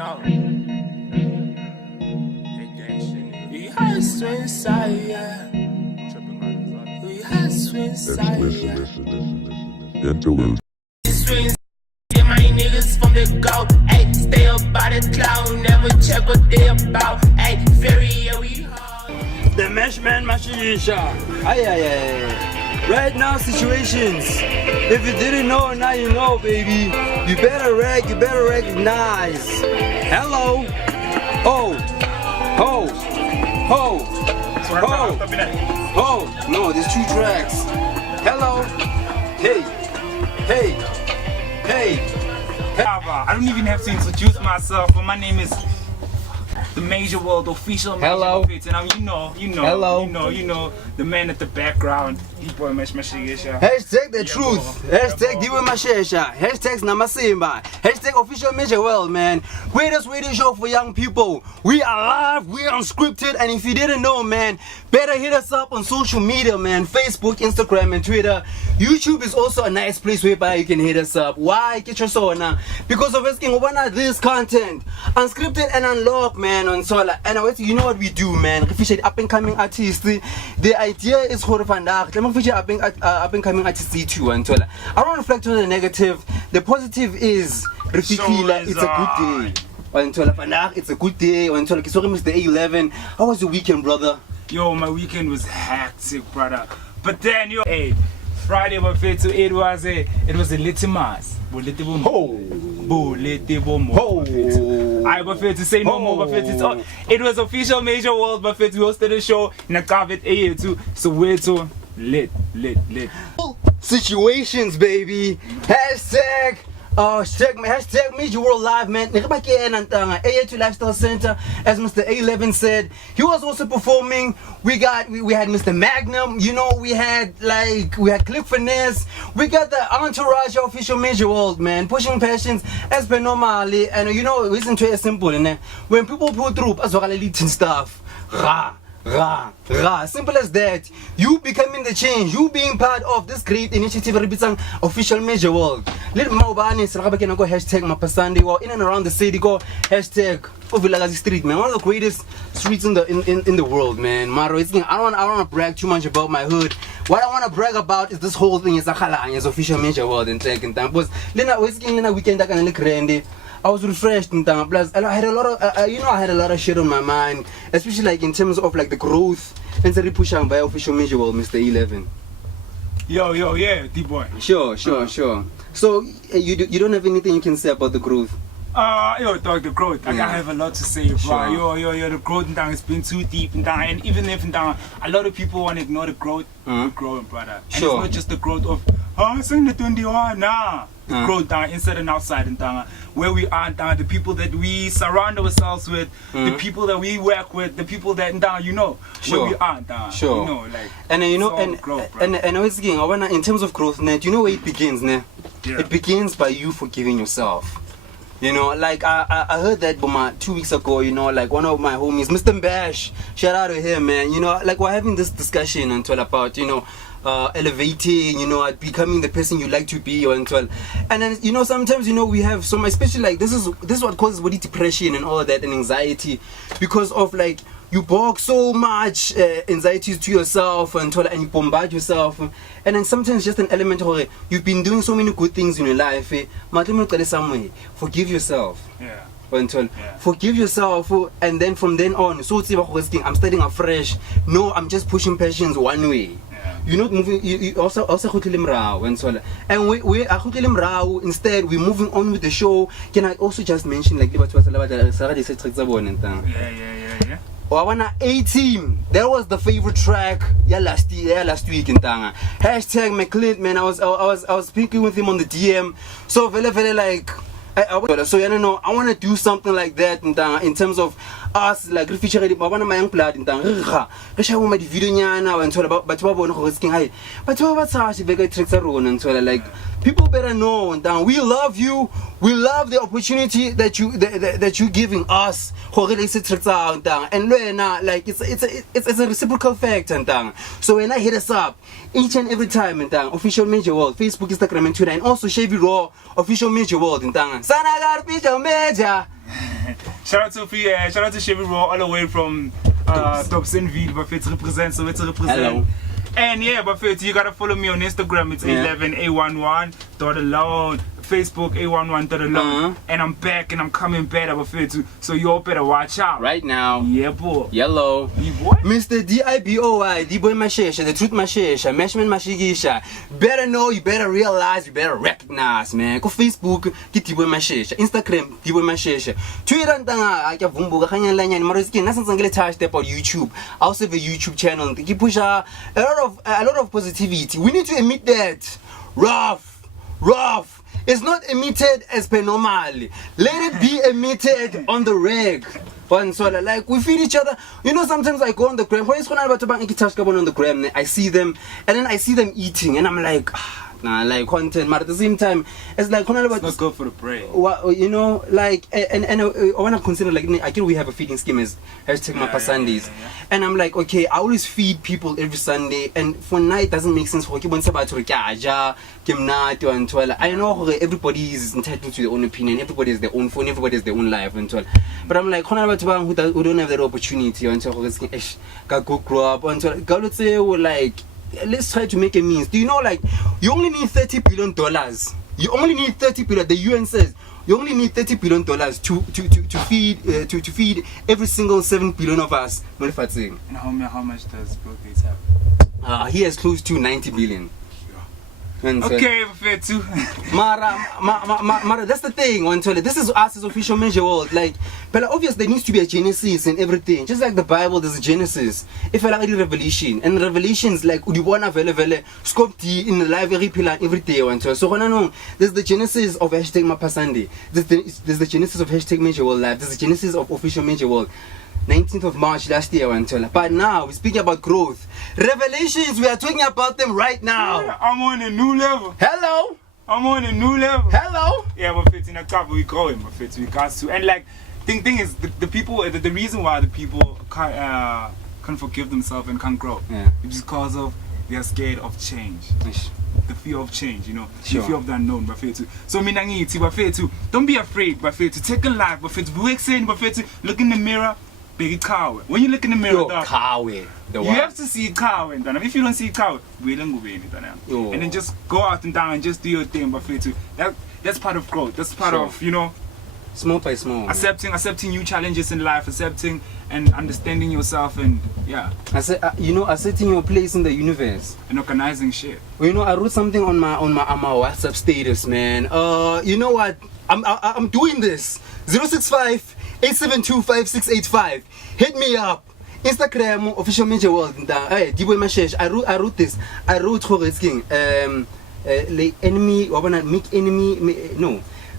know. We had swing side, yeah. We had swing side, yeah. Interlude. Swings, yeah, my niggas from the go. Ayy, stay up by the cloud, never check what they about. Ayy, ferry, yeah, we hard. The Meshman Mashisha. Aye. Right now, situations. If you didn't know, now you know, baby. You better recognize. Hello. Oh. No, there's 2 tracks. Hello. Hey. I don't even have to introduce myself, but my name is the Major World Official. Hello. And I'm, Hello. you know, the man at the background. People Hashtag the truth. Hashtag Diwe Mashesha. Hashtag Namasimba. Hashtag Official Major World, man. Greatest radio show for young people. We are live, we are unscripted, and if you didn't know, man, better hit us up on social media, man. Facebook, Instagram, and Twitter. YouTube is also a nice place whereby you can hit us up. Why? Get your soul now. Because of asking over this content. Unscripted and unlocked, man, on Solar. And you know what we do, man. We feature up and coming artists. The idea is for the feature up and coming artists too, and Solar. I don't reflect on the negative. The positive is it's a good day. It's a good day. Mr. A11. How was your weekend, brother? Yo, my weekend was hectic, brother. But then, hey, Friday, my favorite, it was a little mass. I prefer to say no more, but it was Official Major World Buffet. We hosted a show in a carpet A2, so we're so lit. Situations, baby. Hashtag Major World Live, man. A2 Lifestyle Center, as Mr. A11 said. He was also performing. We had Mr. Magnum, you know, we had Cliff Finesse. We got the entourage of Official Major World, man. Pushing passions as per normally. And you know, listen to it simple, innit? When people pull through, as well as stuff. Simple as that. You becoming the change. You being part of this great initiative representing Official Major World. Little Maubani, Sarabakina go hashtag Mapasandi, or in and around the city go hashtag Ovilagazi Street, man. One of the greatest streets in the world, man. Maro, I don't want to brag too much about my hood. What I want to brag about is this whole thing is Official Major World and track and time. Because Lena weekend I can look randy. I was refreshed in time. Plus, I had a lot of, I had a lot of shit on my mind, especially like in terms of like the growth and the pushing by Official Major World, Mr. 11. Yo, yeah, D-boy. Sure. So you don't have anything you can say about the growth? Dog, the growth. I have a lot to say, bro. Sure. The growth has been too deep and down. And even if a lot of people want to ignore the growth, we're growing, brother. And Sure. it's not just the growth of, sing the 21, nah. The growth down inside and outside and down where we are down, the people that we surround ourselves with, the people that we work with, the people that down, you know, Sure. where we are down. Sure. You know, like, and you know, growth, and I was thinking, in terms of growth, net, you know where it begins, ne? Yeah. It begins by you forgiving yourself. You know, like I heard that 2 weeks ago, you know, like one of my homies, Mr. Bash, shout out to him, man. You know, like we're having this discussion until about, you know, elevating, you know, becoming the person you like to be, and then, you know, sometimes, you know, we have some, especially like this is what causes body depression and all that and anxiety, because of like you block so much anxieties to yourself and you bombard yourself, and then sometimes just an element of you've been doing so many good things in your life, forgive yourself. Forgive yourself, and then from then on, so I'm starting afresh. No, I'm just pushing passions one way. You're not moving. You also and we are instead we're moving on with the show. Can I also just mention like Yeah. I wanna A-Team. That was the favorite track last week in Tanga. Hashtag McClint, man. I was speaking with him on the DM. So very like so you know, I want to do something like that in terms of us like featuring one of my young blood in Tanga. I share my video nyana and about but like people better know and we love you. We love the opportunity that you're giving us. And like it's a reciprocal fact and so when I hit us up each and every time and Official Major World, Facebook, Instagram, and Twitter, and also Chevy Raw Official Major World in Sanagar Official Major. Shout out to Chevy Row all the way from Dobsonville, Buffett represents, so it's represent. Hello. And yeah, Buffett, you gotta follow me on Instagram. It's 11A11.alone. Facebook A11.alone. And I'm back and I'm coming better, Buffett. So you all better watch out. Right now. Yeah, boy. Yellow. You boy? Mr. DIBOY, D-Boy Mashesha, the truth Mashesha, Mashman Mashigisha. Better know, you better realize, you better recognize, man. Go Facebook, get D-Boy Mashesha. Instagram, D-Boy Mashesha. Twitter, I can Vumbo, Hanya Lanya, and Mariskin, nothing's going to touch step on YouTube. I also have a YouTube channel. You push a lot of positivity. We need to admit that. Rough. It's not emitted as per normal. Let it be emitted on the reg. Like we feed each other. You know, sometimes I go on the gram. On the gram, I see them, and then I see them eating, and I'm like, nah, like content. But at the same time, it's like it's not good for the brain. You know, like, and I want to consider, like, I think we have a feeding scheme as #Mapa Sundays, and I'm like, okay, I always feed people every Sunday, and for night it doesn't make sense for people. I know everybody is entitled to their own opinion. Everybody has their own phone. Everybody has their own life, but I'm like, who don't have that opportunity until go grow up until like. Let's try to make a means. Do you know, like, you only need $30 billion. You only need $30 billion. The UN says you only need $30 billion to feed every single 7 billion of us. And how much does Bill Gates have? He has close to 90 billion. Okay, fair too. Mara, that's the thing. This is us as official measure world. Like, but obviously there needs to be a genesis and everything. Just like the Bible, there's a genesis. If I like the revelation, and revelations like udibona vele scope D in the live every pillar every day. So there's the genesis of #Mapa Sunday. There's the genesis of #Measure World Live. There's the genesis of official Measure World. 19th of March last year, but now we're speaking about growth. Revelations, we are talking about them right now. Yeah, I'm on a new level. Hello. I'm on a new level. Hello. Yeah, but it's in a cup, we growing, but we got to. And like, thing is, the people, the reason why the people can't forgive themselves and can't grow, is because of they're scared of change. The fear of change, you know, the fear of the unknown. So, don't be afraid, take a life, look in the mirror. Big cow. When you look in the mirror, you have to see cow. And if you don't see cow, we don't go in. And then just go out and down and just do your thing. That's part of growth. That's part of, you know, small by small. Accepting new challenges in life, accepting and understanding yourself, and accepting your place in the universe and organizing shit. Well, you know, I wrote something on my WhatsApp status, man. You know what? I'm doing this. 065-872-5685. Hit me up. Instagram official Measure World. Hey, D-Boy Mashesh. I wrote this. I wrote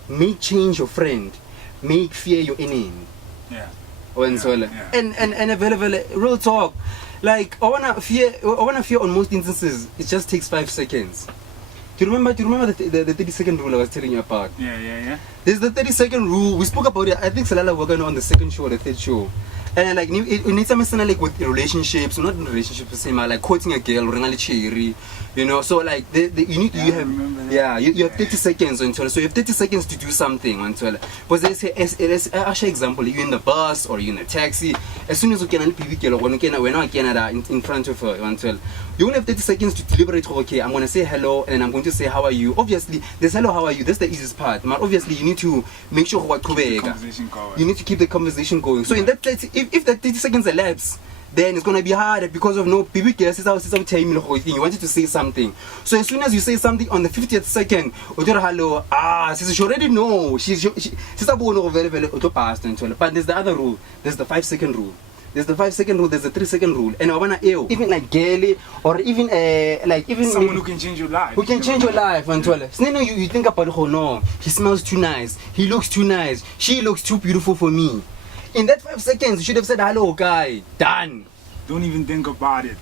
make change your friend, make fear your enemy. And real talk. Like I wanna fear on most instances. It just takes 5 seconds. Do you remember the 30-second rule I was telling you about? Yeah. There's the 30-second rule. We spoke about it. I think Salala we're going on the second show or the third show. And like it needs something like with relationships, not in relationships, like quoting a girl, you know. So like you have 30 seconds until, so you have 30 seconds to do something until. But they say as actual example, you're in the bus or you're in a taxi. As soon as you can in front of her until you only have 30 seconds to deliberate. Okay, I'm gonna say hello and I'm going to say how are you. Obviously, there's hello, how are you. That's the easiest part. But obviously, you need to make sure what you need to keep the conversation going. So in that case, if that 30 seconds elapse, then it's gonna be harder because of no people guess you wanted to say something. So as soon as you say something on the 50th second, hello, she already know she's but there's the other rule. There's the 5-second rule. There's the 5-second rule, there's the 3-second rule. And I wanna even like girly or even someone who can change your life. Who can change your life until you think about it, oh no, he smells too nice, he looks too nice, she looks too beautiful for me. In that 5 seconds, you should have said hello, guy. Done. Don't even think about it.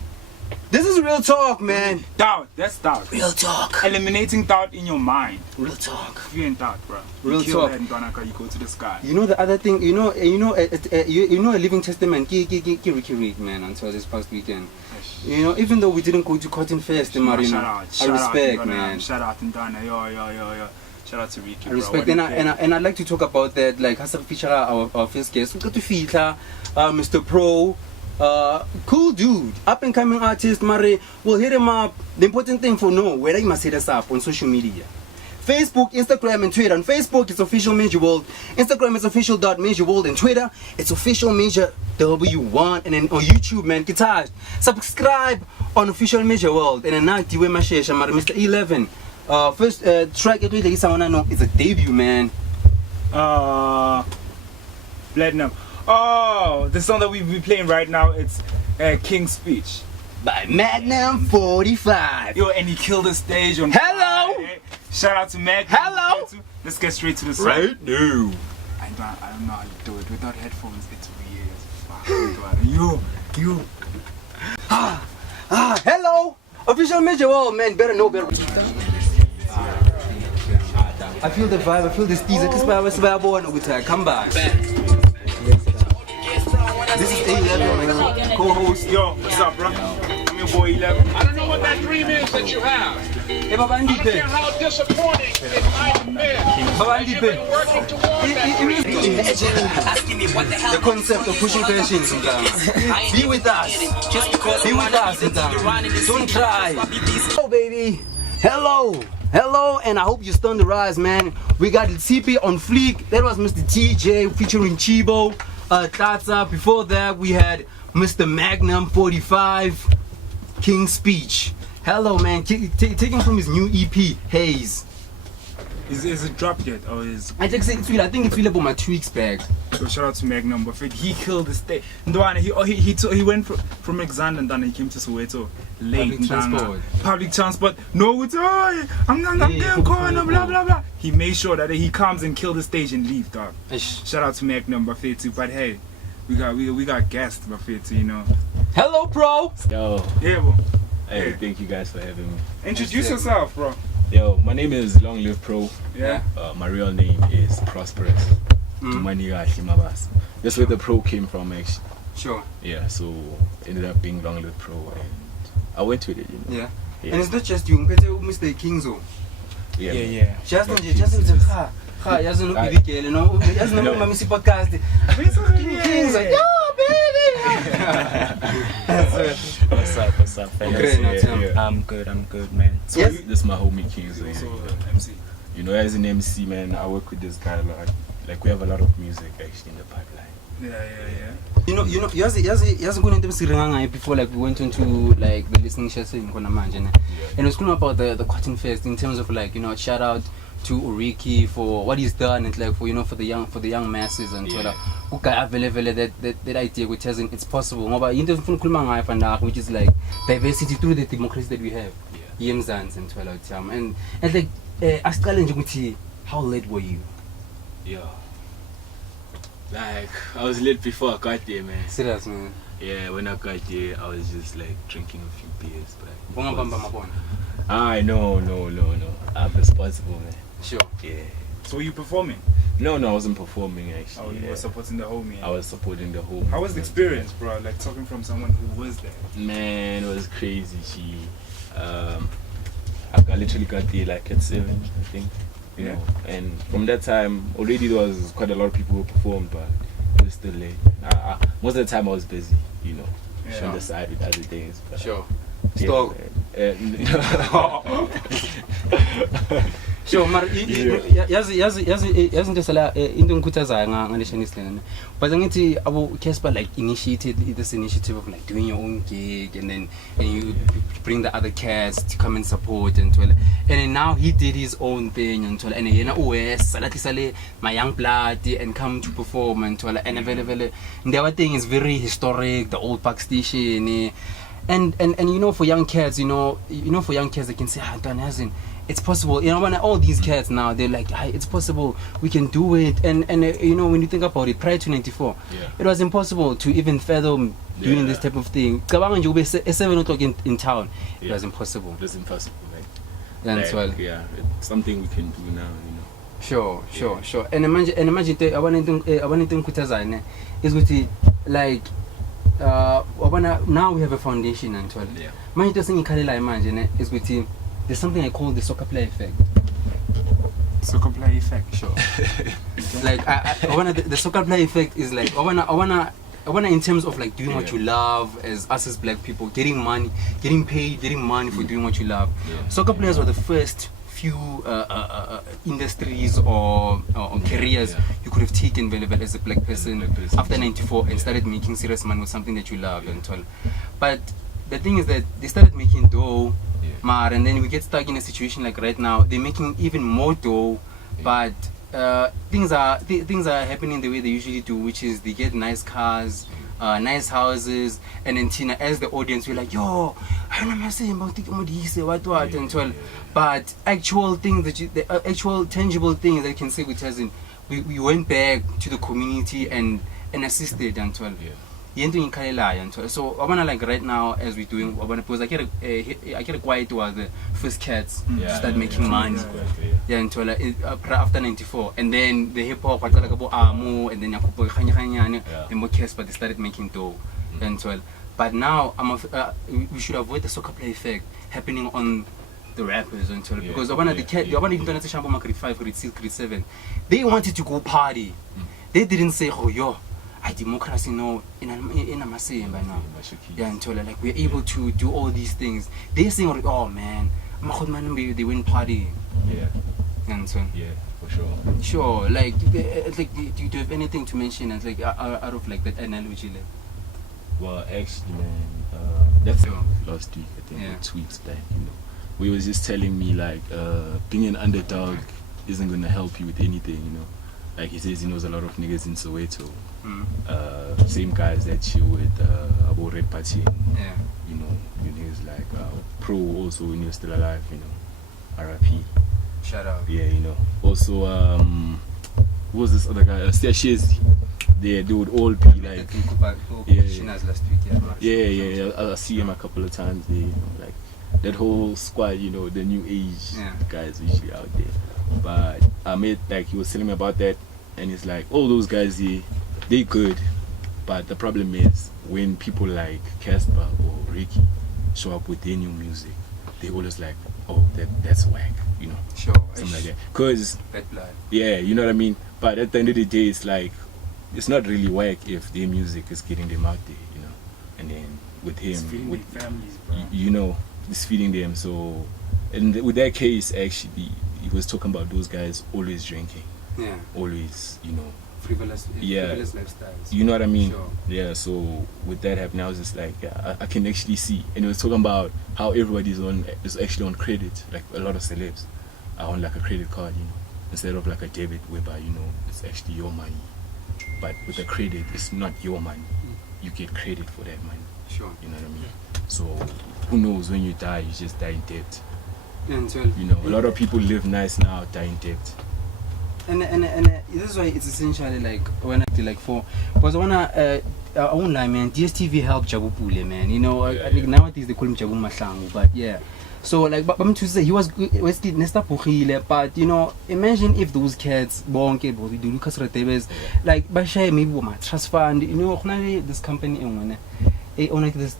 This is real talk, man. Doubt. That's doubt. Real talk. Eliminating doubt in your mind. Real talk. Fear and doubt, bro. Real you talk. That you go to the sky. You know the other thing. You know a living testament. Man, until this past weekend. You know, even though we didn't go to Cotton Fest, Marino, I respect, man. Shout out and Dana. Yo. Shout out to Ricky. I respect, and I'd like to talk about that. Like, has a feature our first guest. We got to feature Mr. Pro, cool dude, up and coming artist. Mari, we'll hit him up. The important thing for whether you must hit us up on social media. Facebook, Instagram, and Twitter. On Facebook, it's official Major World. Instagram is official.majorworld, and Twitter, it's official Major W1. And then on YouTube, man, guitar. Subscribe on official Major World. And then now, Mr. 11. First track it really someone I know it's a debut, man. Platinum. Oh, the song that we'll be playing right now, it's King's Speech By Magnum 45. Yo, and he killed the stage on Hello. Friday. Shout out to Magnum. Hello. Let's get straight to the song. Right now. I don't know how you do it without headphones. It's weird. You. Hello. Official Major World, man. Better know better. I feel the vibe, I feel this teaser. Come back. This is A11, co-host. Yo, what's up, bro? I'm your boy 11. I don't know what that dream is that you have. Hey, Baba I don't care how disappointing it might have been. Baba You've been working toward that dream. the concept of pushing tension sometimes. Be with us. Be with us sometimes. Don't try. Hello, baby. Hello, and I hope you stunned the rise, man. We got TP on fleek. That was Mr. TJ featuring Chibo. Tata. Before that, we had Mr. Magnum 45, King's Speech. Hello, man. Taking from his new EP, Haze. Is it dropped yet? Or is I think it's really about my 2 weeks back. so shout out to Magnum, but he killed the state. He went from Alexander and then he came to Soweto late. Public transport. Public transport. No, it's I'm getting caught, blah blah blah. He made sure that he comes and kill the stage and leave, dog. Shout out to Magnum, Buffet too. But hey, we got guests, Buffet too, you know. Hello, Pro. Yo, Yeah, bro. hey, thank you guys for having me. Introduce yourself, bro. Yo, my name is Longliive Pro. Yeah. My real name is Prosperous. Tumaniga Shimabas. That's where the Pro came from, actually. Sure. Yeah, so ended up being Longliive Pro, and I went with it, you know. Yeah. Yeah. And it's not just you, Mr. Kingzo. Yeah. Just yazi nobibigele no yazi noma mama isi podcast King's like yo baby. What's up, fellas? Okay, now tell me. Yeah. I'm good, man. So Yes. this is my homie King. So, Also yeah. MC. You know, as an MC, man, I work with this guy a lot. Like, we have a lot of music actually in the pipeline. Yeah. You know yazi kunento emsiringa ngayo before, like we went into like the listening session khona manje ne. And we was talking about the Cotton Fest in terms of like, you know, shout out to Uriki for what he's done, and like for the young masses and Yeah. that idea which has it's possible ngoba into efuna ukukhuluma ngayo fana, which is like diversity through the democracy that we have. Yeah. Yemzansi and twela utham and like asiqale nje ukuthi how late were you? Yeah. Like, I was late before I got there, man. Serious, man. Yeah, when I got there, I was just like drinking a few beers, but Bongabamba mabona. No. I'm responsible, man. Sure. Yeah. So were you performing? No, I wasn't performing Oh, actually. you Yeah. were supporting the homie. I was supporting the whole. How was the experience, bro? Like talking from someone who was there. Man, it was crazy. I literally got there like at 7, I think. You know, and from that time, already there was quite a lot of people who performed, but it was still late. Most of the time I was busy, you know, Yeah. on the side with other things. But Sure. yeah, Stop. Sure, mar yazi into sala into ngikhuthazayo ngaleshanis lena. But ngithi abo Casper like initiated this initiative of like doing your own gig, and then you bring the other cats to come and support and then now he did his own thing and yena uwes salatisale my young blood and come to perform and and the other thing is very historic, the old park station. And you know, for young cats, you know for young cats they can say it's possible, you know, when all these cats now they're like, it's possible, we can do it, and you know, when you think about it, prior to 94, it was impossible to even fathom doing this type of thing. Cabanga nje ube 7 o'clock in town, it was impossible. It was impossible, man. That's well. Yeah, it's something we can do now, you know. Sure. And imagine abantu engikhuthazayo is ukuthi like now we have a foundation and Yeah. manje into sengikhalela manje is ukuthi there's something I call the soccer player effect. Soccer player effect, sure. Like I wanna the soccer player effect is like I wanna in terms of like doing what you love as us as black people, getting money, getting paid, getting money for doing what you love. Soccer players were the first few industries or careers you could have taken relevant as a black person after 94 and started making serious money with something that you love and all. But the thing is that they started making dough, and then we get stuck in a situation like right now they're making even more dough, but things are happening the way they usually do, which is they get nice cars, nice houses, and then Tina, as the audience, we're like, yo, I don't know saying about what and all. But actual things the actual tangible things that you can say with us, we went back to the community and assisted and all. So I wanna like right now as we're doing, I wanna pose I get a quiet was the first cats to start making money. Until after 94, and then the hip hop, and then the more cats, but they started making dough. But now we should avoid the soccer play effect happening on the rappers because I want the cat, I want internet to Shambo grade 5, grade 6, grade 7. They wanted to go party. They didn't say, oh yo, I democracy no in a massive by now. Like we're able to do all these things. They saying, oh man, they win party. And so for sure. Sure, like do you have anything to mention and like out of like that analogy? Like? Well, actually, man, that's last week, I think, or 2 weeks back, we was just telling me like being an underdog isn't gonna help you with anything, Like he says, he knows a lot of niggas in Soweto, same guys that chill with about Red Party, you niggas like Pro also when he was still alive, RIP. Shout out. Yeah, Also, who was this other guy? Stiashezi. They would all be like, last week, I see him a couple of times. Like that whole squad, the new age guys usually out there. But I met like he was telling me about that, and it's like all those guys they good, but the problem is when people like Casper or Ricky show up with their new music, they always like, oh, that's whack, Sure. Something like that. Cause bad blood. Yeah, you know what I mean. But at the end of the day, it's like it's not really whack if their music is getting them out there, And then with him, with families, bro. It's feeding them. So, and with that case, actually, he was talking about those guys always drinking. Yeah. Always, Frivolous lifestyles. You know what I mean? Sure. Yeah. So with that happening, I was just like, I can actually see. And he was talking about how everybody is actually on credit. Like a lot of celebs are on like a credit card, instead of like a debit whereby it's actually your money. But with the credit, it's not your money. You get credit for that money. Sure. You know what I mean? So who knows, when you die, you just die in debt. And so, a lot of people live nice now, die in debt. And this is why it's essentially like when I like for because I won't lie, man. DSTV helped Jabu Pule, man. Like nowadays they call him Jabu Mashangu, but yeah. So like, but to say he was Nesta Pukhile, but imagine if those cats bonke do Lucas Retebes, like Bashay maybe my trust fund, this company own like this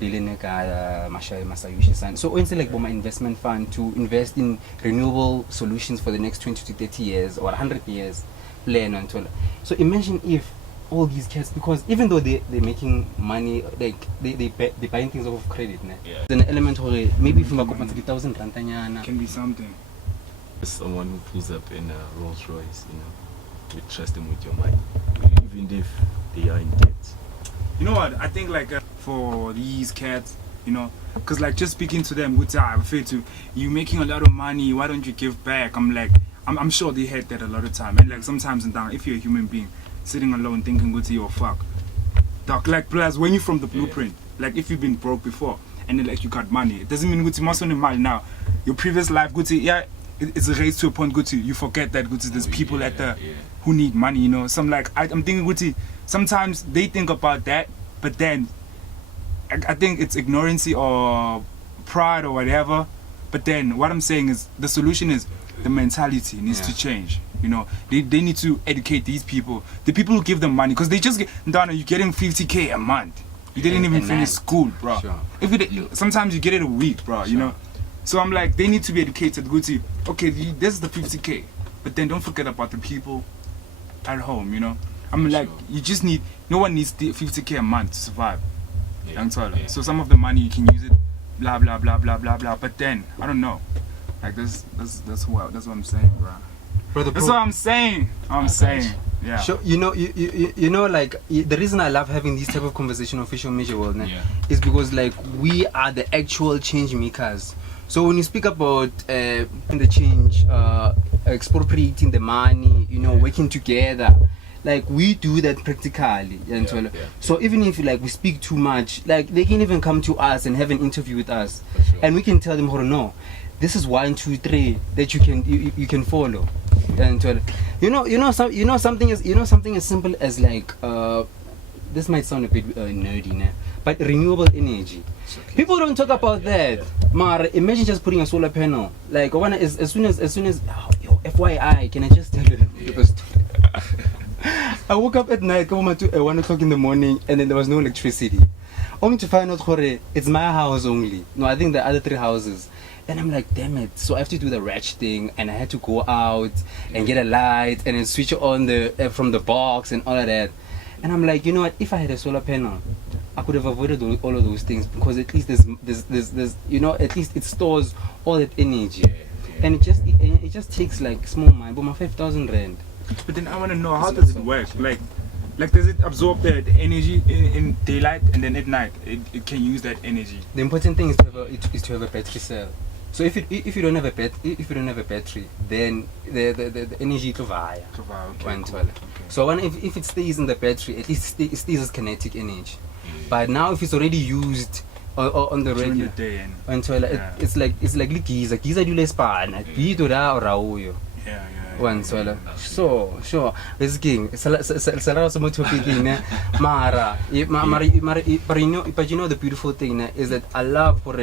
billionaire guy Masayushi san. So it's like my investment fund to invest in renewable solutions for the next 20 to 30 years or 100 years plan until. So imagine if all these cats, because even though they're making money, like they buying things off of credit, there's an element where maybe if you make 3,000 rand can be something. Someone who pulls up in a Rolls Royce, you trust them with your money, even if they are in debt. You know what? I think like for these cats, because like just speaking to them, I refer to you making a lot of money. Why don't you give back? I'm sure they had that a lot of time, and like sometimes in down, if you're a human being sitting alone thinking, go to your fuck. Dog, like plus when you're from the blueprint, like if you've been broke before and then like you got money, it doesn't mean go to muscle in mind now. Your previous life, go to it's raised to a point, go to you forget that go to there's people at the who need money, Some like I'm thinking go to sometimes they think about that, but then I think it's ignorance or pride or whatever. But then what I'm saying is the solution is the mentality needs to change. They need to educate these people, the people who give them money, because they just get Donna, you're getting 50K a month. You didn't even finish school, bro. Sure. Sometimes you get it a week, bro. So I'm like, they need to be educated. Go to okay, this is the 50K. but then don't forget about the people at home, you know. I'm like, you just need, no one needs 50k a month to survive. So some of the money you can use it, blah blah blah blah blah blah. But then I don't know, like that's what I'm saying, bro. That's what I'm saying. Yeah. Sure, you know, like the reason I love having this type of conversation on Official Major World is because like we are the actual change makers. So when you speak about the change, expropriating the money, you know, working together, like we do that practically. So even if like we speak too much, like they can even come to us and have an interview with us, and we can tell them, no, this is 1, 2, 3 that you can follow. And something as simple as like this might sound a bit nerdy, but renewable energy. People don't talk about that. Mara, imagine just putting a solar panel. Like as soon as FYI, can I just tell you the story? I woke up at night, come at 1 o'clock in the morning, and then there was no electricity. Only to find out it's my house only. No, I think the other 3 houses. And I'm like, damn it. So I have to do the ratchet thing, and I had to go out and get a light and then switch on from the box and all of that. And I'm like, you know what? If I had a solar panel, I could have avoided all of those things, because at least there's you know, at least it stores all that energy. And it just takes like small money, but my 5,000 rand. But then I want to know, how does it work? Like does it absorb the energy in daylight, and then at night it can use that energy? The important thing is to have a battery cell. So if you don't have a battery, then the energy to via. Okay. So if it stays in the battery, at least it stays as kinetic energy. But now if it's already used on the regular day, it's like Giza do less pan. Sure. It's king. Mara. But you know the beautiful thing is that I love for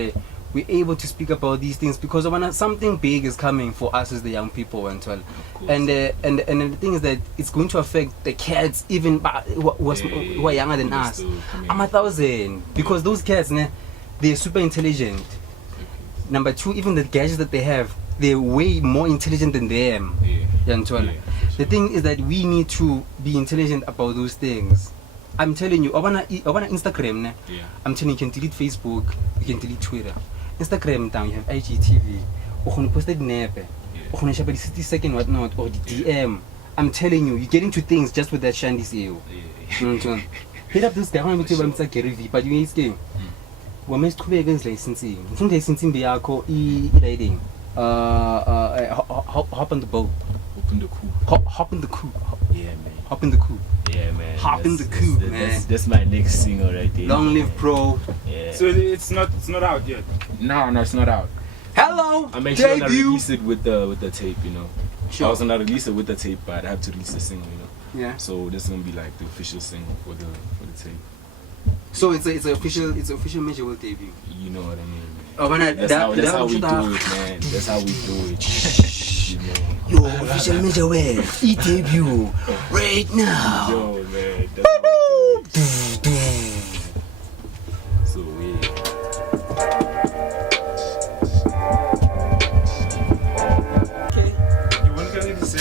we're able to speak about these things because something big is coming for us as the young people, and the thing is that it's going to affect the kids even who are younger than us. I'm 1,000 because those kids, they're super intelligent. Number 2, even the gadgets that they have, they're way more intelligent than them. The thing is that we need to be intelligent about those things. I'm telling you, I wanna Instagram. I'm telling you, you can delete Facebook, you can delete Twitter. Instagram down, you have IGTV. You can post it nepe. You can share 60 second whatnot or the DM. I'm telling you, you get into things just with that shandy CEO. Hit up this guy. I'm going to Gary V, but you ain't scared. What makes two against licensing? From licensing the alcohol, riding. Hop on the boat. Hop in the coup. Yeah, man. Hop in the coup. Yeah, man. Hop in the coup, man. That's my next single right there. Longliive Pro. Yeah. So it's not out yet. No, it's not out. Hello. I'm actually gonna release it with the tape, you know. Sure. I was gonna release it with the tape, but I have to release the single, you know. Yeah. So this is gonna be like the official single for the tape. So it's official major world debut. You know what I mean, man. Oh, man, That's how we do it, man. That's how we do it. You know. Yo, official major world debut right now. Yo, man. That's how we do it. So yeah. Okay. You want to go into this?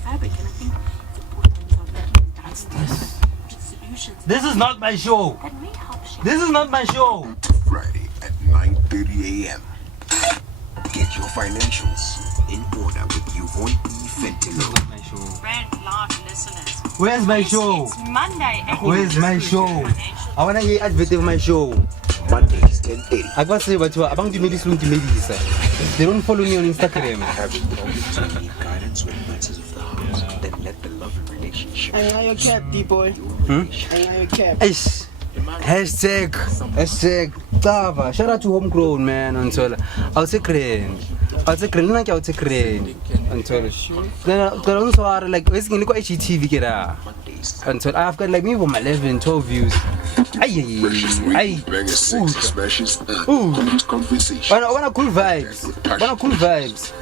Fabric, and I think it's important to start making direct distributions. This is not my show. That may help shape This is not my show. Friday at 9:30 a.m. Get your financials in order with Yvonne B. Fentanyl. My show. Red Large listeners. Where's my show? It's Monday. Where's my show? I wanna hear advert of my show. Mondays 10:30. I got to say what abang dumedis lung dumedis. They don't follow me on Instagram. Having moments to need guidance with matters of the heart. Then let the love and relationship. I know your cap, D-boy. I know your cap. Eish. Hashtag Tava. Shout out to homegrown, man. Until I'll take credit. Like I'll take credit. Until like basically go HGTV get out. Until I've got like maybe 11, 12 views. Ay. Smashes. Conversation. I want cool vibes.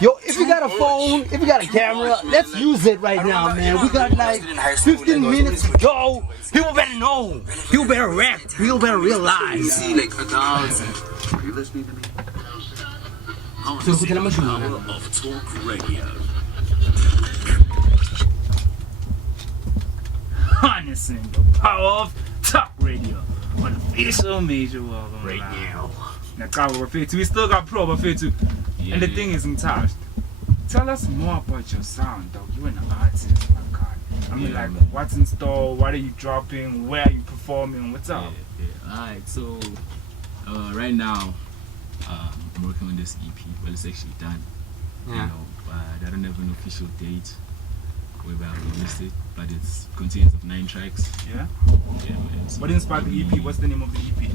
Yo, if you got a phone, if you got a camera, let's use it right now, man. We got like 15 minutes to go. People better know. People better rap. People better realize. See, like 1,000. Are you listening to me? Harnessing the power of talk radio. Harnessing the power of talk radio on official major world Right now. We still got Pro Buffet, and the thing isn't touched. Tell us more about your sound, dog. You're an artist, my God. I mean, Yeah, like, man. what's in store? What are you dropping? Where are you performing? What's up? Alright, so right now I'm working on this EP. Well, it's actually done. You know, but I don't have an official date where I released it, but it contains of 9 tracks. Yeah. Yeah, man. So What inspired the EP? What's the name of the EP?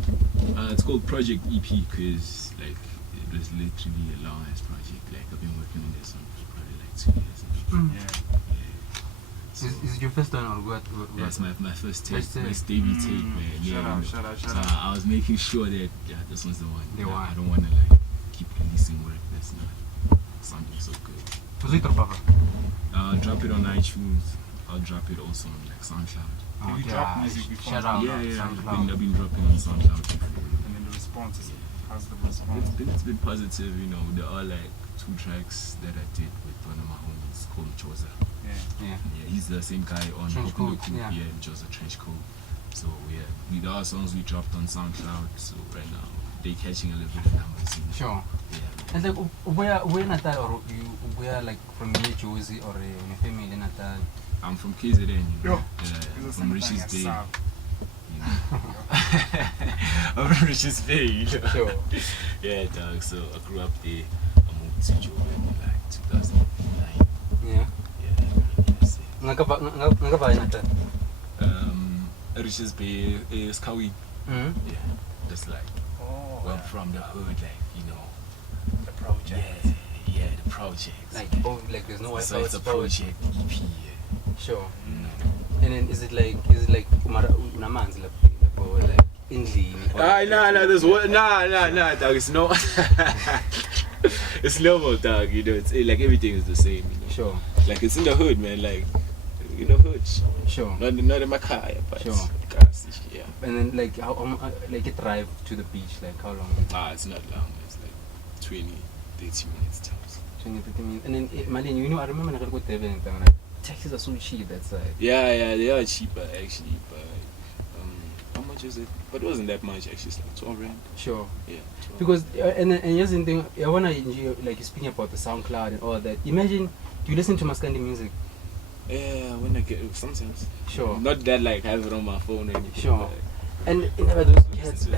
it's called Project EP because like it was literally a long ass project. Like I've been working on this song for probably like 2 years. Yeah. So, Is it your first one or what? that's my first tape, First tape. my debut tape, man. Yeah, Shout out. so I was making sure that this one's the one. The one. I don't want to like keep releasing work that's not sounding so good. Was it Papa? I'll drop it on iTunes. I'll drop it also on like SoundCloud. Have you dropped music before? Shout out. Yeah. SoundCloud. I've been dropping on SoundCloud before. And then the response is, how's the response? It's been positive, you know. There are like 2 tracks that I did with one of my homies called Joza. Yeah. Yeah, he's the same guy on Trench Hopping the Coat, Coop, yeah. Joza Trench Coat. So yeah, there are songs we dropped on SoundCloud. So right now they're catching a little bit of numbers. You know? Sure. Yeah. And like, where Natal or you where like from New Jersey or your family in Natal? I'm from KZN, you know. Yo, Yeah, from Richards Bay. You Sab. know. I'm from Richards Bay, you know. Sure. Yeah, dog. So I grew up there. I moved to Joburg in like 2009. Yeah. Yes. Ngakaba in Natal. Richards Bay is Kawi. Mhm. Yeah, just like Oh. well from the hood, like you know. The project. Yeah, the project. Like there's no so Wi-Fi. it's a project EP. Sure. Yeah. And then is it like unamanzi or like endlini? Nah, there's what? Nah, dog. It's no. It's normal, dog. You know, it's like everything is the same. You know, Sure. like it's in the hood, man. Like you know, hood. Sure. Not in my car, but Sure. yeah. And then like how like a drive to the beach, like how long? It's not long. It's like 20, 30 minutes tops. 20, 30 minutes. And then Malin, you know, I remember when I go to Devon and like taxis are so cheap that side. Yeah, they are cheaper actually, but how much is it? But it wasn't that much actually. It's like 12 rand. Sure. Yeah. 12. Because and here's the thing, I wanna enjoy like speaking about the SoundCloud and all that. Imagine you listen to Maskandi music. Yeah, when I get sometimes. Sure. Not that like I have it on my phone or anything. Sure. but, And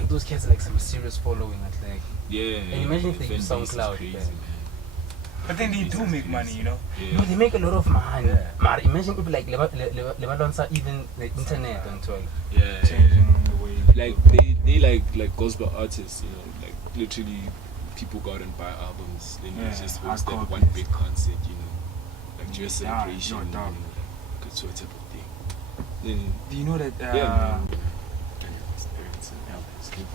those cats are like some serious following, like. yeah. And imagine if they the use fan base is SoundCloud, crazy, yeah. man. But then they do make money, you know. No, Yeah. they make a lot of money. Yeah. But imagine if like Lebanon even the internet and so. Yeah. Changing the way. Like they like gospel artists, you know, like literally people go out and buy albums, then Yeah, they just host that hardcore one beats. big concert, you know, like just Yeah, celebration, no you know, doubt. like a sort type of thing. Then Do you know that? yeah, man. It's good,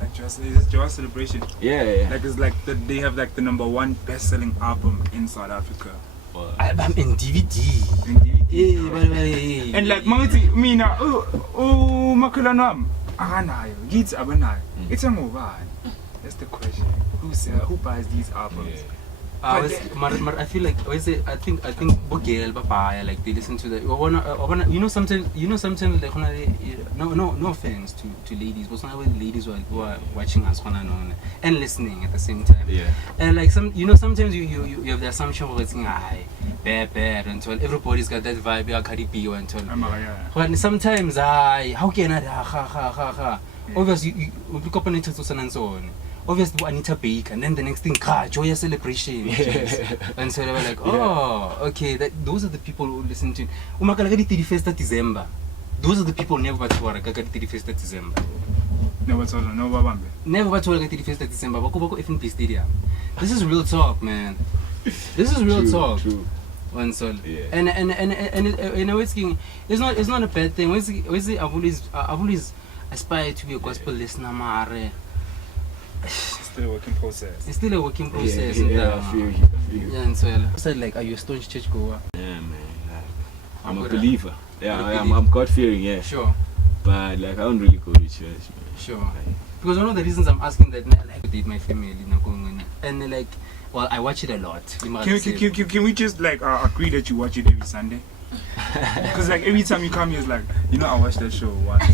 Like it's just celebration. yeah. Like it's like they have like the #1 best-selling album in South Africa. Album and DVD. In DVD. Yeah, And like mangithi mina umakhelwane wami akanayo kithi abanayo it's ngubani. That's the question. Who buys these albums? Yeah. I feel like I think Bogel Babaya like they listen to the you know sometimes like no offense to ladies, but some ladies who are watching us and listening at the same time. Yeah. And like sometimes you have the assumption of it's bad until everybody's got that vibe Cardi B until. Yeah. But sometimes how can I ha. Obviously you look up on it and so on. Obviously Anita Baker, and then the next thing, joyous celebration. And so they were like, oh, okay, those are the people who listen to Umakalagadi 31st of December. Those are the people never batwara 31st of December. Never told her, no babambe. Never batwara 31st of December. Bako FNP Stadium. This is real talk, man. This is real talk. True. One soul. Yeah. And it's not a bad thing. I've always aspired to be a gospel listener, mare. Still a working process. It's still a working process. Yeah, I feel you. Yeah, and so I said like, are you a staunch church goer? Yeah, man. Like, I'm a good, believer. Yeah, You're a I am. believer. I'm God fearing. Yeah. Sure, But like, I don't really go to church, man. sure. Like, Because one of the reasons I'm asking that, like, I date my family, and like, well, I watch it a lot. Can we just like agree that you watch it every Sunday? Because like every time you come here, it's like, you know, I watched that show once.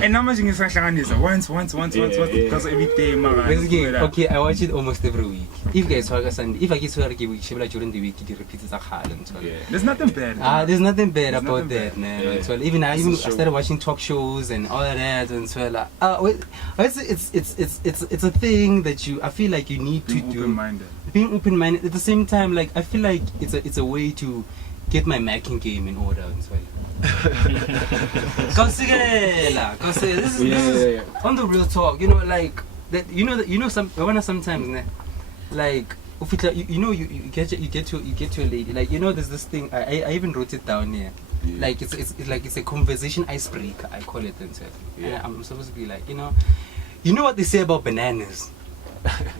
And now much once, because every day, okay, I watch it almost every week. If guys talk Sunday, if I get to week, during the week, it repeats the there's nothing bad. There's nothing bad about that, man. So even I started watching talk shows and all of that, and so like, it's a thing that I feel like you need to do. Being open-minded. At the same time, like I feel like it's a way to get my macking game in order and so. This is on the real talk, you know, like that. Sometimes, like you get to a lady, like there's this thing. I even wrote it down here. Yeah. Like it's a conversation icebreaker. I call it and so. Yeah. I'm supposed to be like you know what they say about bananas.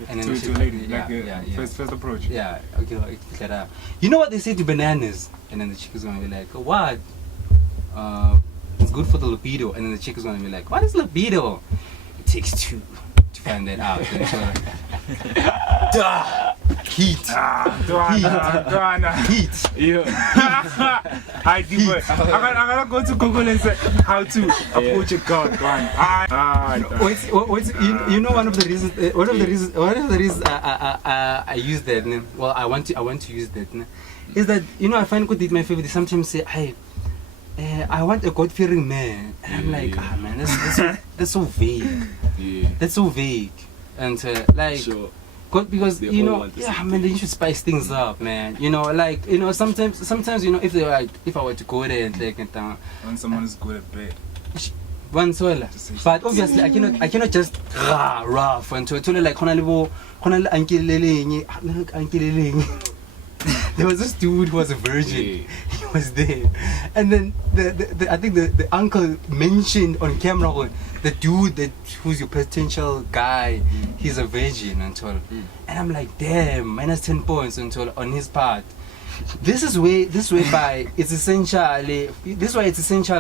And then to a lady, first approach. Yeah, okay, like that. You know what they say to bananas? And then the chick is gonna be like, what? It's good for the libido. And then the chick is gonna be like, what is libido? It takes two to find that out. Heat. Heat. Yeah. I gotta go to Google and say how to approach a god. You know one of the reasons I use that name. Well, I want to use that name. Is that I find good my favorite. They sometimes say I want a God-fearing man, and I'm like, man, that's so vague. Yeah. That's so vague, and like. Sure. God, because man, you should spice things up, man. Sometimes, if they like, if I were to go there and take it down, when someone is good at bed, but obviously I cannot just rough and to like there was this dude who was a virgin. Yeah. He was there, and then I think the uncle mentioned on camera the dude who's your potential guy, he's a virgin and all. And I'm like, damn, minus 10 points on his part. This is whereby it's essentially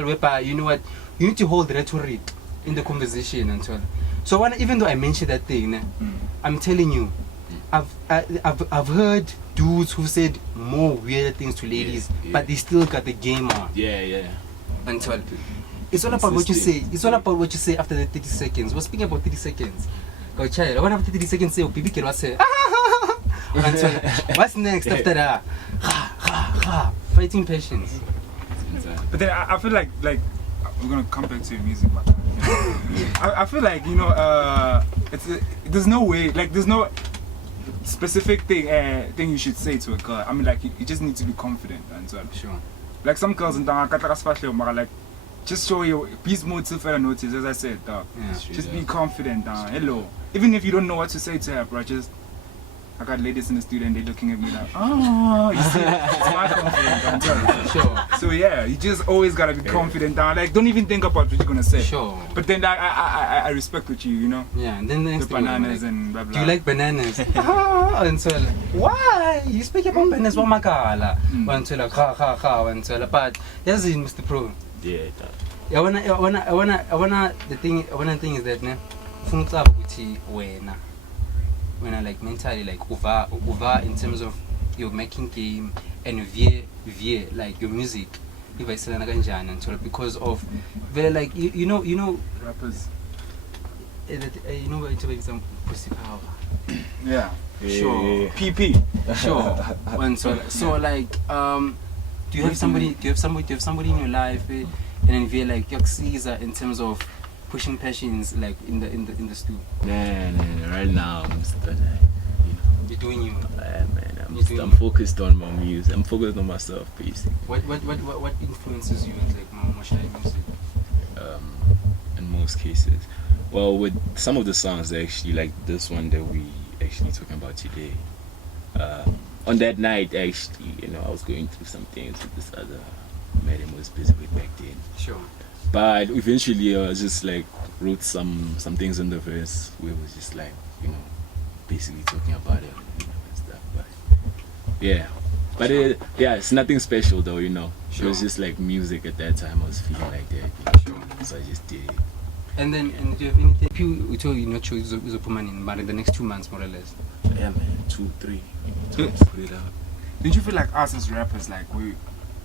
whereby you know what, you need to hold rhetoric in the conversation and all. So even though I mentioned that thing, I'm telling you, I've heard dudes who said more weird things to ladies, but they still got the game on. Yeah. Until it's all about what you say. It's all about what you say after the 30 seconds. We're speaking about 30 seconds. Go child. What after 30 seconds say? Baby, can say? What's next after that? Fighting patience. But then I feel like we're gonna come back to your music, but I feel like there's no way, like there's no specific thing you should say to a girl. I mean, like you just need to be confident and so on. Sure. Like some girls in like just show your peace mode to further notice, as I said, dog. Yeah. Just be confident, hello. Even if you don't know what to say to her, bro, I got ladies in the studio and they're looking at me like, oh, you see, it's my confidence. Sure. So yeah, you just always gotta be confident, down. Like, don't even think about what you're gonna say. Sure. But then I respect what you know. Yeah. And then the next the bananas and blah blah. Do you like bananas? And so like, why? You speak about bananas? What makala? And so like, ha. And so like, but yes, Mr. Pro. Yeah. I wanna the thing is that ne, funa ukuthi wena like mentally like over in terms of your making game and via like your music if I say kanjani and so because of very like you know rappers you know what it's some pussy power. Yeah. Sure. PP. Sure. And so like do you have somebody in your life and then via like your Caesar in terms of pushing passions like in the stew? Nah, right now I'm still you're doing you. Man, I'm focused on my music. I'm focused on myself, basically. What influences you in like more music? In most cases, well, with some of the songs actually, like this one that we actually talking about today. On that night, actually, I was going through some things with this other man I was busy with back then. Sure. But eventually, I just like wrote some things in the verse where it was just like, basically talking about it, and stuff. But yeah, but it's nothing special though, Sure. It was just like music at that time. I was feeling like that, Sure. So I just did it. And then, and do you have anything? You told you not sure Uzopumanin, but in the next 2 months, more or less. Yeah, man. 2, 3. Good. Put it out. Don't you feel like us as rappers, like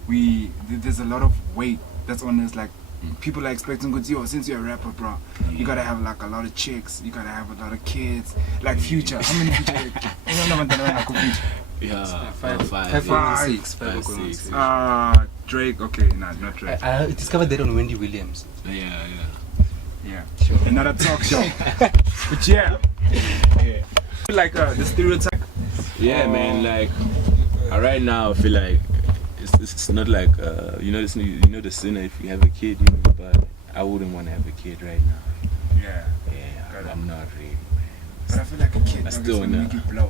there's a lot of weight that's on us, like people are expecting good, yo, since you're a rapper, bro, you gotta have like a lot of chicks, you gotta have a lot of kids, like Future. How many Future? Yeah, 5, 6. Drake, okay, nah, not Drake. I discovered that on Wendy Williams. Yeah, Sure. another talk show. But yeah. Like the stereotype. Yeah, man. Like right now, I feel like it's not like you know the sinner if you have a kid, you know. But I wouldn't want to have a kid right now. Yeah. Yeah, I'm not ready, man. But I feel like a kid. I still wanna make it blow.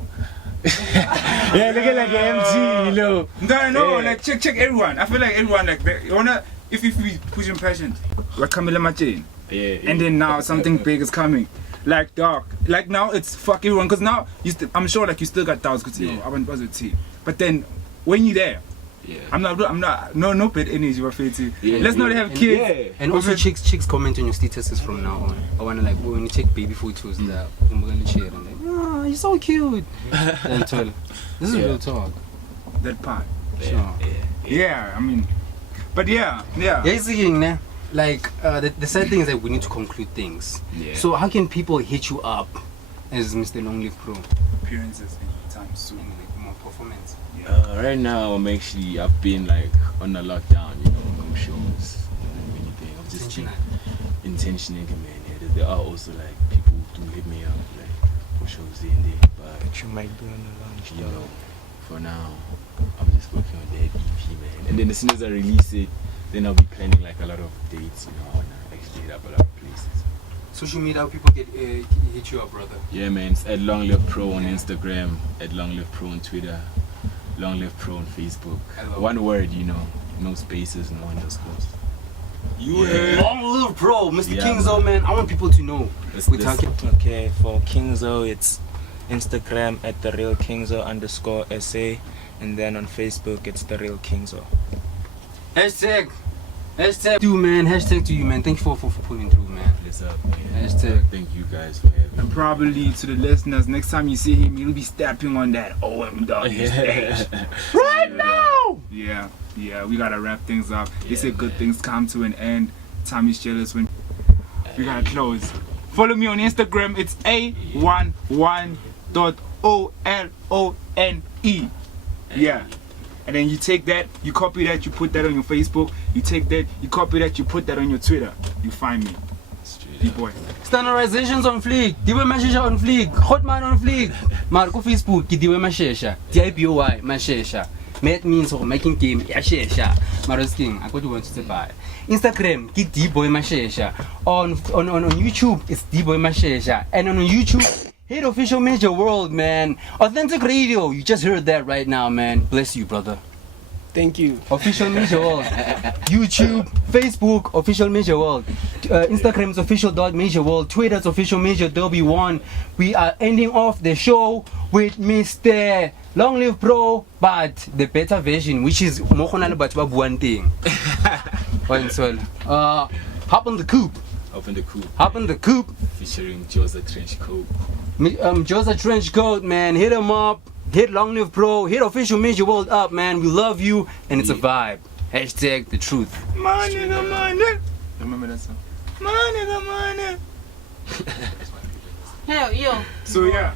Yeah, look at like MT, you know. No, Yeah. like check everyone. I feel like everyone like you wanna if you push impatient, like Camila Machin. Yeah. And then now something big is coming. Like dog, like now it's fuck everyone. Cause now I'm sure like you still got doubts. Cause Yeah. I want positive team. But then when you there, Yeah. I'm not no bad energy. Yeah, Let's not have kids. Yeah. And also, chicks comment on your statuses from now on. I wanna like when you take baby photos, and like, oh, you're so cute. And tell, this is real talk. That part. Sure. Yeah, I mean, but yeah. Yeah, it's the thing, nah. Like the sad thing is that we need to conclude things. Yeah. So how can people hit you up as Mr. Longliive Pro? Appearances anytime soon. Like, more performance. Right now, I've been like on a lockdown, you know, no shows, anything. I'm just intentionally, man. Yeah, there are also like people who do hit me up like for shows here and there, but You might be on the launch. you know, for now, I'm just working on that EP, man. And then as soon as I release it, then I'll be planning like a lot of dates, you know, and I actually hit up a lot of places. Social media, people get hit you up, brother. Yeah, man. It's at Longliive Pro on Instagram, at Longliive Pro on Twitter, Longliive Pro on Facebook. One word, you know, no spaces, no underscores. Longliive Pro, Mr. Yeah, Kingzo, man. I want people to know. We're talking. Okay, for Kingzo, it's Instagram at @therealkingzo_SA, and then on Facebook it's The Real Kingzo. Hashtag to you, man. Hashtag to you, man. Thank you for pulling through, man. What's up, man? Hashtag. Thank you guys for having me. And probably to the listeners, next time you see him, you'll be stepping on that OMW stage. Right now! Yeah, we gotta wrap things up. They say good things come to an end. Time is jealous when we gotta close. Follow me on Instagram, it's a11.olone. Yeah. And then you take that, you copy that, you put that on your Facebook. You take that, you copy that, you put that on your Twitter. You find me. D-boy. Standardizations on fleek. Diwe mashesha on fleek. Hotman on fleek. Marco Facebook, diwe mashesha. DIBOY mashesha. That means of making game yashesha. Marosking, I got to want to say bye. Instagram, ki D-boy mashesha. On YouTube, it's D-boy mashesha. And on YouTube, hit Official Major World, man. Authentic radio. You just heard that right now, man. Bless you, brother. Thank you. Official Major World. YouTube, Facebook, Official Major World. Instagram's official.major world. Twitter's official major W1. We are ending off the show with Mr. Longliive Pro, but the better version, which is Mokhonale Batwa one thing. Hop on the Coop. Up in the Coop. Hop on the Coop. Featuring Josa Trench Coat. Josa Trench Coat, man. Hit him up. Hit Longliive Pro. Hit Official Major World up, man. We love you, and it's a vibe. Hashtag the truth. Money. Remember that song? Money. Hell, yo. So yeah.